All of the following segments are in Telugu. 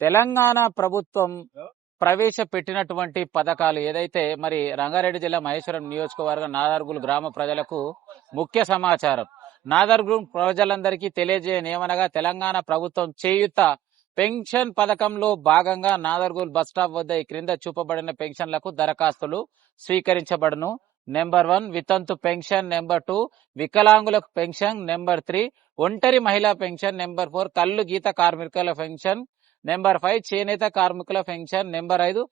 తెలంగాణ ప్రభుత్వం ప్రవేశపెట్టినటువంటి పథకాలు ఏదైతే మరి రంగారెడ్డి జిల్లా మహేశ్వరం నియోజకవర్గం నాదర్గుల్ గ్రామ ప్రజలకు ముఖ్య సమాచారం. నాదర్గుల్ ప్రజలందరికీ తెలియజేయని ఏమనగా తెలంగాణ ప్రభుత్వం చేయుత పెన్షన్ పథకంలో భాగంగా నాదర్గుల్ బస్టాప్ వద్ద ఈ క్రింద చూపబడిన పెన్షన్లకు దరఖాస్తులు స్వీకరించబడును. నెంబర్ 1 వితంతు పెన్షన్, నెంబర్ 2 వికలాంగులకు పెన్షన్, నెంబర్ 3 ఒంటరి మహిళా పెన్షన్, నెంబర్ 4 కల్లు గీత కార్మికుల పెన్షన్, నెంబర్ 5 చేనేత కార్మికుల pension, number 5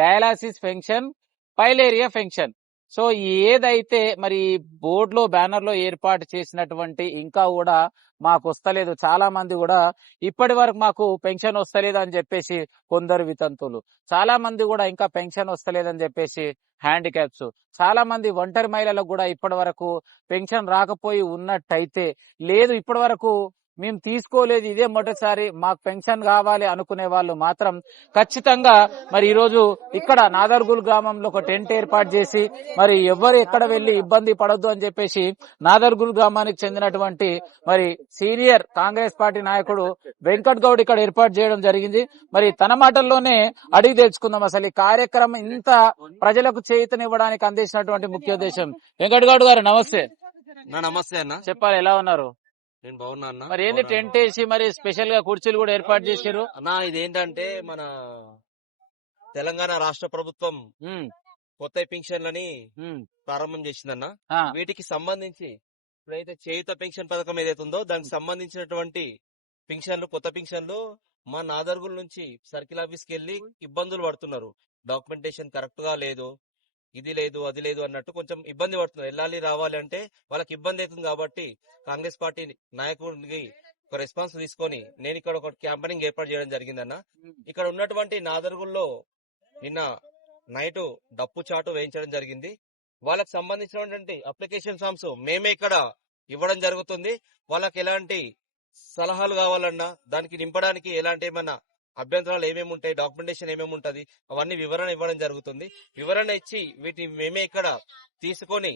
dialysis pension, filaria pension. So ఏదైతే మరి బోర్డులో బ్యానర్లో ఏర్పాటు చేసినటువంటి ఇంకా కూడా మాకు వస్తలేదు, చాలా మంది కూడా ఇప్పటి వరకు మాకు పెన్షన్ వస్తలేదు అని చెప్పేసి కొందరు వితంతులు, చాలా మంది కూడా ఇంకా పెన్షన్ వస్తలేదని చెప్పేసి హ్యాండిక్యాప్స్, చాలా మంది ఒంటరి మహిళలకు కూడా ఇప్పటి వరకు పెన్షన్ రాకపోయి ఉన్నట్టయితే లేదు ఇప్పటి వరకు మేము తీసుకోలేదు, ఇదే మొదటిసారి మాకు పెన్షన్ కావాలి అనుకునే వాళ్ళు మాత్రం ఖచ్చితంగా మరి ఈరోజు ఇక్కడ నాదర్గుల్ గ్రామంలో ఒక టెంట్ ఏర్పాటు చేసి మరి ఎవరు ఎక్కడ వెళ్లి ఇబ్బంది పడొద్దు అని చెప్పేసి నాదర్గుల్ గ్రామానికి చెందినటువంటి మరి సీనియర్ కాంగ్రెస్ పార్టీ నాయకుడు వెంకట్ గౌడ్ ఇక్కడ ఏర్పాటు చేయడం జరిగింది. మరి తన మాటల్లోనే అడిగి తెలుసుకుందాం అసలు ఈ కార్యక్రమం ఇంత ప్రజలకు చేయూతనివ్వడానికి అందించినటువంటి ముఖ్య ఉద్దేశం. వెంకట్ గౌడ్ గారు నమస్తే. నమస్తే అన్న, చెప్పాలి ఎలా ఉన్నారు? నేను బాగున్నా అన్న. మరి ఏంది టెంట్ వేసి మరి స్పెషల్ గా కుర్చీలు కూడా ఏర్పాటు చేశారు అన్న? ఇదేంటంటే మన తెలంగాణ రాష్ట్ర ప్రభుత్వం కొత్త పెన్షన్లని ప్రారంభం చేసిందన్న. వీటికి సంబంధించి ఇప్పుడైతే చేయుత పెన్షన్ పథకం ఏదైతే ఉందో దానికి సంబంధించినటువంటి పెన్షన్లు, కొత్త పెన్షన్లు మా నాదర్గుల్ నుంచి సర్కిల్ ఆఫీస్ కి వెళ్లి ఇబ్బందులు పడుతున్నారు. డాక్యుమెంటేషన్ కరెక్ట్ గా లేదు, ఇది లేదు అది లేదు అన్నట్టు కొంచెం ఇబ్బంది పడుతున్నారు. వెళ్ళాలి రావాలి అంటే వాళ్ళకి ఇబ్బంది అవుతుంది. కాబట్టి కాంగ్రెస్ పార్టీ నాయకుడికి ఒక రెస్పాన్స్ తీసుకొని నేను ఇక్కడ ఒక క్యాంపెయినింగ్ ఏర్పాటు చేయడం జరిగిందన్న. ఇక్కడ ఉన్నటువంటి నాదర్గుల్లో నిన్న నైట్ డప్పు చాటు వేయించడం జరిగింది. వాళ్ళకి సంబంధించినటువంటి అప్లికేషన్ ఫామ్స్ మేమే ఇక్కడ ఇవ్వడం జరుగుతుంది. వాళ్ళకి ఎలాంటి సలహాలు కావాలన్నా దానికి నింపడానికి ఎలాంటి ఏమన్నా అభ్యంతరాలు ఏమేమి ఉంటాయి, డాక్యుమెంటేషన్ ఏమేమి ఉంటది, అవన్నీ వివరణ ఇవ్వడం జరుగుతుంది. వివరణ ఇచ్చి వీటిని మేమే ఇక్కడ తీసుకొని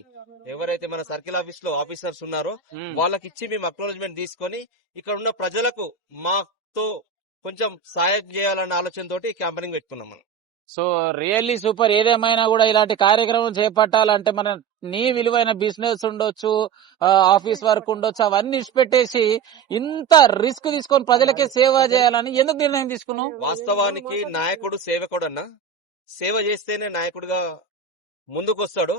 ఎవరైతే మన సర్కిల్ ఆఫీస్ లో ఆఫీసర్స్ ఉన్నారో వాళ్ళకి ఇచ్చి మేము అక్నాలజ్మెంట్ తీసుకొని ఇక్కడ ఉన్న ప్రజలకు మాతో కొంచెం సాయం చేయాలన్న ఆలోచనతోటి క్యాంపెయినింగ్ పెట్టుకున్నాం మనం. So really super. ఏదేమైనా కూడా ఇలాంటి కార్యక్రమం చేపట్టాలంటే మన నీ విలువైన బిజినెస్ ఉండొచ్చు, ఆఫీస్ వర్క్ ఉండొచ్చు, అవన్నీ ఇచ్చిపెట్టేసి ఇంత రిస్క్ తీసుకొని ప్రజలకే సేవ చేయాలని ఎందుకు నిర్ణయం తీసుకున్నావు? వాస్తవానికి నాయకుడు సేవకుడు అన్న. సేవ చేస్తేనే నాయకుడిగా ముందుకు వస్తాడు.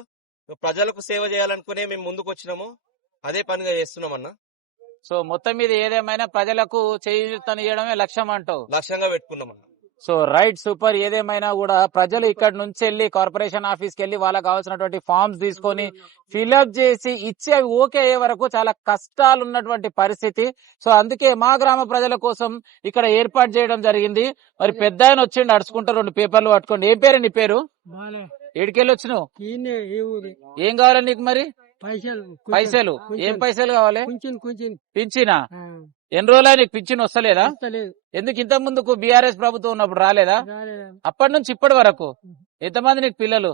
ప్రజలకు సేవ చేయాలనుకునే మేము ముందుకు వచ్చినాము, అదే పనిగా చేస్తున్నాం అన్న. సో మొత్తం మీద ఏదేమైనా ప్రజలకు చేయూతనియడమే లక్ష్యం అంటావు? లక్ష్యంగా పెట్టుకున్నాం అన్న. So right super. ఏదేమైనా కూడా ప్రజలు ఇక్కడ నుంచి వెళ్లి కార్పొరేషన్ ఆఫీస్కి వెళ్లి వాళ్ళకి కావాల్సినటువంటి ఫార్మ్స్ తీసుకొని ఫిల్అప్ చేసి ఇచ్చి అవి ఓకే అయ్యే వరకు చాలా కష్టాలు ఉన్నటువంటి పరిస్థితి. సో అందుకే మా గ్రామ ప్రజల కోసం ఇక్కడ ఏర్పాటు చేయడం జరిగింది. మరి పెద్ద ఆయన వచ్చిండు అడుచుకుంటా 2 పేపర్లు పట్టుకోండి. ఏం పేరు నీ పేరు? ఏడికెళ్ళి వచ్చినావు? ఏం కావాలి నీకు? మరి పైసలు ఏం పైసలు కావాలి? పింఛనా? ఎన్ని రోజులు నీకు పింఛన్ వస్తలేదా? ఎందుకు? ఇంత ముందుకు బీఆర్ఎస్ ప్రభుత్వం ఉన్నప్పుడు రాలేదా? అప్పటి నుంచి ఇప్పటి వరకు ఎంతమంది నీకు పిల్లలు?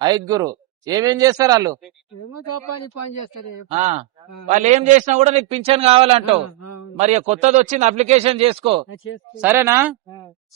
5గురు. ఏమేం చేస్తారు వాళ్ళు? వాళ్ళు ఏం చేసినా కూడా నీకు పింఛన్ కావాలంటావు. మరి కొత్తది వచ్చింది, అప్లికేషన్ చేసుకో, సరేనా?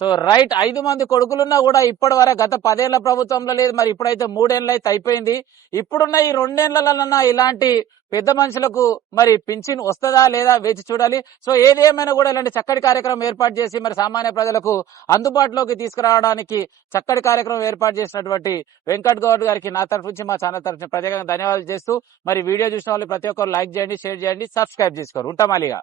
So right. 5 మంది కొడుకులున్నా కూడా ఇప్పటి వరకు గత 10 ఏళ్ల ప్రభుత్వంలో లేదు. మరి ఇప్పుడైతే 3 ఏళ్ళు అయితే అయిపోయింది. ఇప్పుడున్న ఈ 2 ఏళ్లన్నా ఇలాంటి పెద్ద మనుషులకు మరి పింఛన్ వస్తుందా లేదా వేచి చూడాలి. సో ఏదేమైనా కూడా ఇలాంటి చక్కటి కార్యక్రమం ఏర్పాటు చేసి మరి సామాన్య ప్రజలకు అందుబాటులోకి తీసుకురావడానికి చక్కటి కార్యక్రమం ఏర్పాటు చేసినటువంటి వెంకట్ గౌడ్ గారికి నా తరఫు నుంచి, మా ఛానల్ తరఫు నుంచి ప్రత్యేకంగా ధన్యవాదాలు చేస్తూ మరి వీడియో చూసిన వాళ్ళు ప్రతి ఒక్కరు లైక్ చేయండి, షేర్ చేయండి, సబ్స్క్రైబ్ చేసుకోరు. ఉంటామాలిగా.